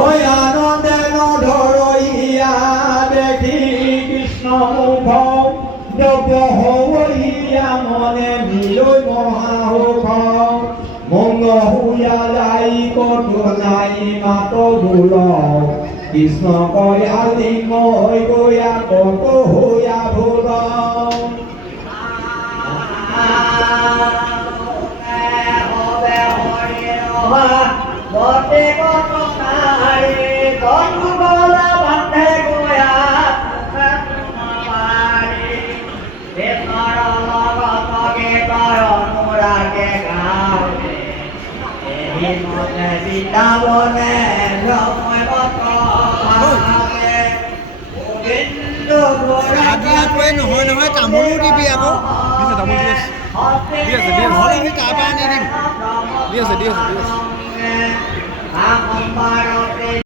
ওই আনন্দে নধরইয়া দেখি কৃষ্ণ মুখ দ্রব্য হইয়া মনে মিলই মহাহুখ মঙ্গ হুয়া যাই কত নাই মাত ভুল কৃষ্ণ কয়া লিঙ্গ হৈ গয়া কত হইয়া ভুল বটে কত নারী তনু গলা বান্ধে গয়া অনুরাগে গাবে এই মনে বৃন্দাবনে নহয় নহয় তামোলো দিবি আকৌ তামোল দি আছে তাৰপৰা আনি দিম দি আছে